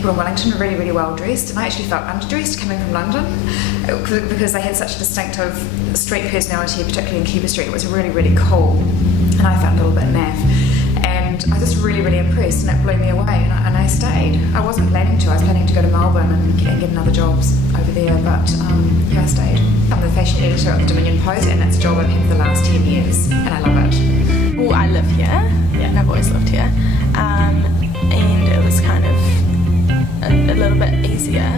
people in Wellington were really, really well dressed, and I actually felt underdressed coming from London because they had such a distinctive street personality, particularly in Cuba Street. It was really, really cool, and I felt a little bit naff. And I was just really, really impressed, and it blew me away, and I stayed. I wasn't planning to. I was planning to go to Melbourne and get another jobs over there, but yeah, I stayed. I'm the fashion editor at the Dominion Post, and that's a job I've had for the last 10 years, and I love it. Well, I live here, and I've always lived here, and it was kind of a little bit easier,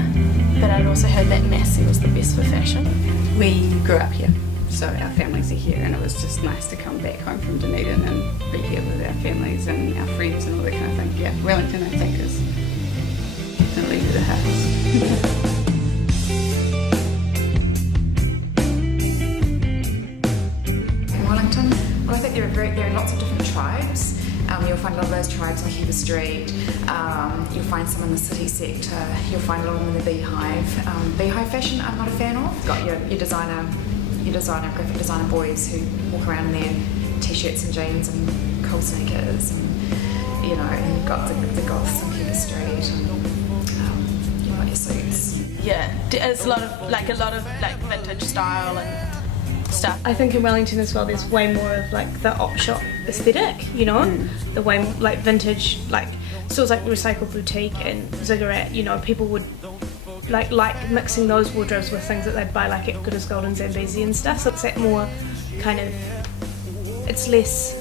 but I'd also heard that Massey was the best for fashion. We grew up here, so our families are here, and it was just nice to come back home from Dunedin and be here with our families and our friends and all that kind of thing. Yeah, Wellington I think is definitely the house. Well, I think there are lots of different tribes. You'll find a lot of those tribes on Cuba Street. You'll find some in the city sector. You'll find a lot of them in the Beehive. Beehive fashion I'm not a fan of. You've got your graphic designer boys who walk around in their t-shirts and jeans and cool sneakers, and and you've got the goths on Cuba Street, and you've got your suits. Yeah, it's a lot of vintage style and stuff. I think in Wellington as well there's way more of like the op shop aesthetic, the way like vintage, like stores like Recycle Boutique and Ziggurat, people would like mixing those wardrobes with things that they'd buy like at Good as Gold and Zambezi and stuff, so it's that more kind of, it's less,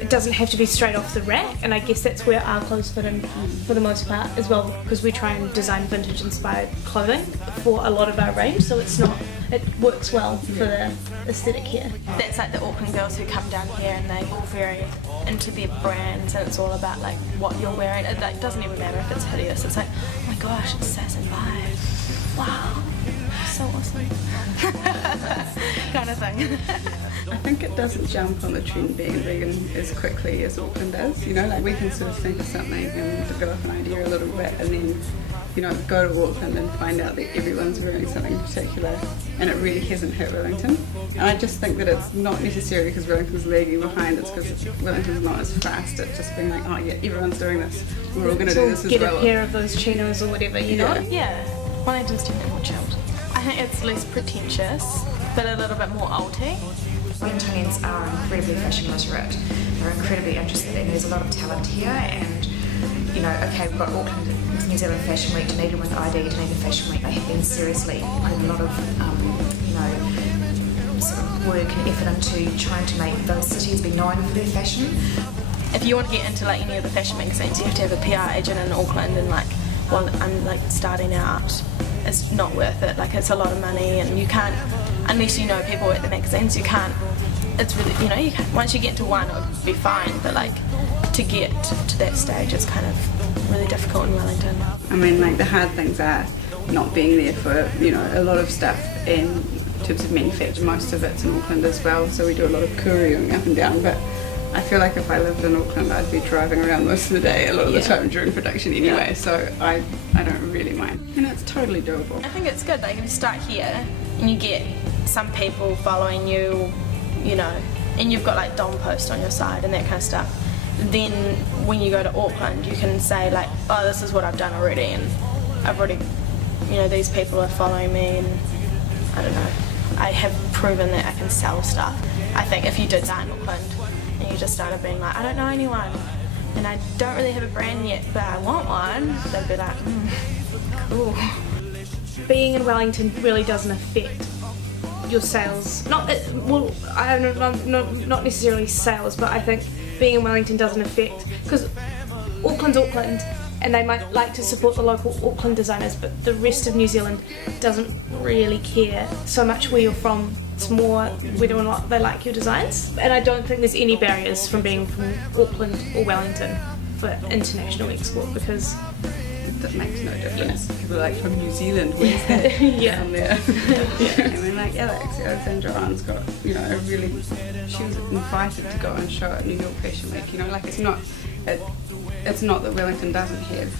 it doesn't have to be straight off the rack, and I guess that's where our clothes fit in for the most part as well, because we try and design vintage inspired clothing for a lot of our range, so it works well for the aesthetic here. That's like the Auckland girls who come down here and they're all very into their brands, and it's all about like what you're wearing. It like, doesn't even matter if it's hideous, it's like, oh my gosh, it's Sass and Vibe. Wow, so awesome. kind of thing. I think it doesn't jump on the trend being vegan as quickly as Auckland does. Like we can sort of think of something and develop an idea a little bit, and then go to Auckland and find out that everyone's wearing something particular, and it really hasn't hit Wellington. And I just think that it's not necessarily because Wellington's lagging behind, it's because Wellington's not as fast at just being like, oh yeah, everyone's doing this, we're all going to do this as well. Get a pair of those chinos or whatever, Yeah, Wellington's definitely more chilled. I think it's less pretentious, but a little bit more alty. Wellingtonians are incredibly fashion literate. They're incredibly interested, and there's a lot of talent here, and okay, we've got Auckland with New Zealand Fashion Week, Dunedin with ID, Dunedin Fashion Week. They have been seriously putting a lot of, sort of work and effort into trying to make those cities be known for their fashion. If you want to get into like any of the fashion magazines, you have to have a PR agent in Auckland, and like, well, I'm like starting out, it's not worth it. Like, it's a lot of money, and you can't, unless you know people at the magazines, you can't. It's really, you can't, once you get to one, it'll be fine, but like, to get to that stage, it's kind of really difficult in Wellington. I mean, like, the hard things are not being there for, a lot of stuff in terms of manufacture. Most of it's in Auckland as well, so we do a lot of couriering up and down, but I feel like if I lived in Auckland, I'd be driving around most of the day, a lot of the time during production anyway, so I don't really mind. And it's totally doable. I think it's good, like, if you start here, and you get some people following you, and you've got like Dom Post on your side and that kind of stuff, then when you go to Auckland you can say like, oh, this is what I've done already, and I've already, these people are following me, and I don't know, I have proven that I can sell stuff. I think if you did that in Auckland and you just started being like, I don't know anyone and I don't really have a brand yet but I want one, they'd be like, cool. Being in Wellington really doesn't affect your sales. Not necessarily sales, but I think being in Wellington doesn't affect, because Auckland's Auckland, and they might like to support the local Auckland designers, but the rest of New Zealand doesn't really care so much where you're from. It's more whether or not they like your designs. And I don't think there's any barriers from being from Auckland or Wellington for international export, because that makes no difference. People are like, from New Zealand, where's that? Down there. I mean, like Alexandra Ann's got, a really, she was invited to go and show at New York Fashion Week, like it's not that Wellington doesn't have,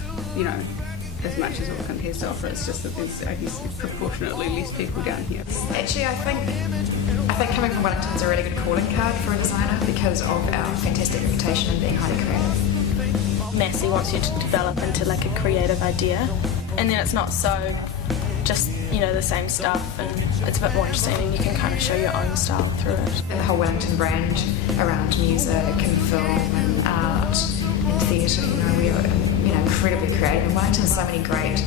as much as Auckland has to offer, it's just that there's, I guess, proportionately less people down here. Actually, I think coming from Wellington is a really good calling card for a designer because of our fantastic reputation and being highly creative. Massey wants you to develop into like a creative idea, and then it's not so just, you know, the same stuff, and it's a bit more interesting and you can kind of show your own style through it. And the whole Wellington brand around music and film and art and theatre, you know, we are, you know, incredibly creative. And Wellington has so many great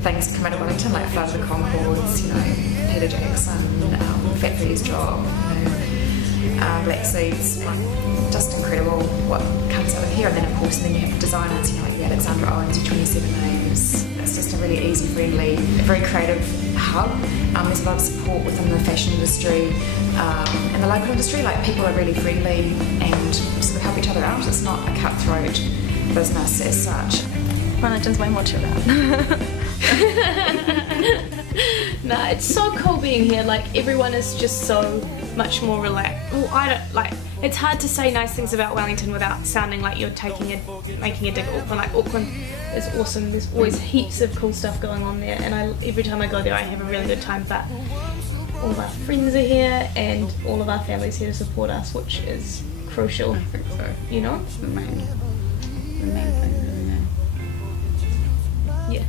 things come out of Wellington, like Flood of the Conchords, you know, Peter Jackson, Fat Freddie's Drop, you know, Black Seeds, like, just incredible what comes out of here. And then of course, and then you have the designers, you know, like the Alexandra Owens, your 27 Names. It's just a really easy, friendly, very creative hub. There's a lot of support within the fashion industry and the local industry. Like, people are really friendly and sort of help each other out. It's not a cutthroat business as such. Wellington's way more chilled out. Nah, it's so cool being here. Like, everyone is just so much more relaxed. Well, I don't like. It's hard to say nice things about Wellington without sounding like you're making a dig at Auckland. Like, Auckland is awesome. There's always heaps of cool stuff going on there, and every time I go there, I have a really good time. But all of our friends are here, and all of our families here to support us, which is crucial. I think so. You know? It's the main thing, really, yeah. Yeah.